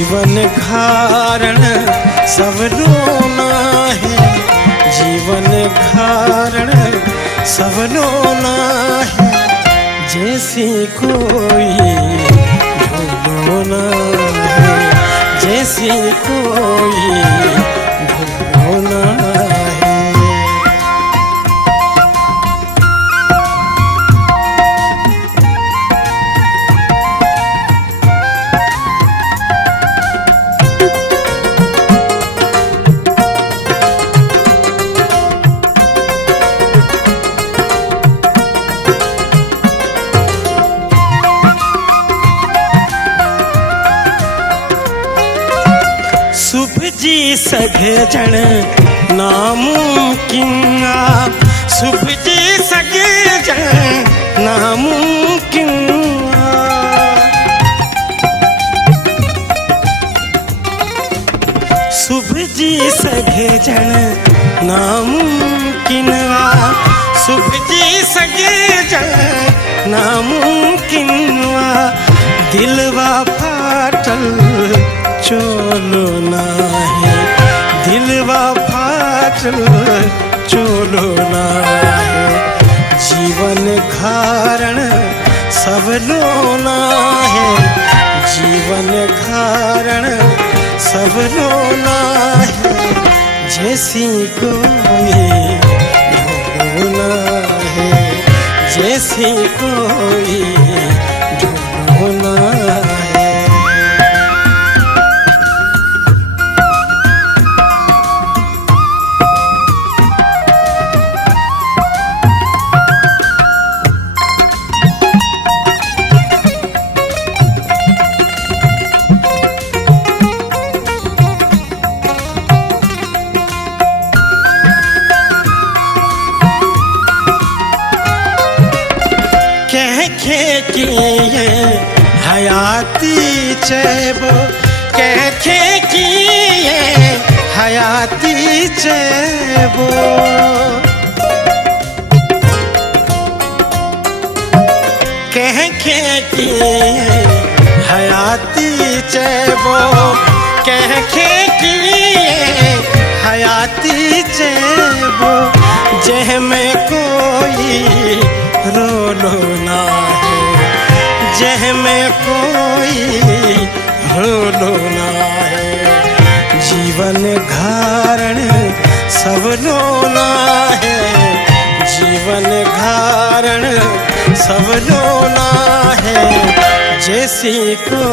जीवन घारण सब रोना है, जीवन घारण सब रोना है। जैसी कोई ढूंढना है, जैसी कोई ढूंढना है। शुभ जी सगे जन नामुमकिन, शुभ जी सगे जन नामुमकिन। शुभ जी सगे जन नामुमकिन, शुभ जी सगे जन नामुमकिन। दिलवा फाटल चोलो ना है, दिलवा फाटल चोलो ना है। जीवन घारण सब लोना है, जीवन घारण सब लोना है। जैसी कोई ढूंढना है, जैसी कोई ढूंढना है। कि ये हयाती चेबो, कहखे कि ये हयाती चेबो। कहखे कि ये हयाती चेबो, कहखे कि ये हयाती चेबो। जह में कोई रोलो ना है, जह में कोई रोलो ना है। जीवन घारण सब लोना है, जीवन घारण सब लोना है। जैसी को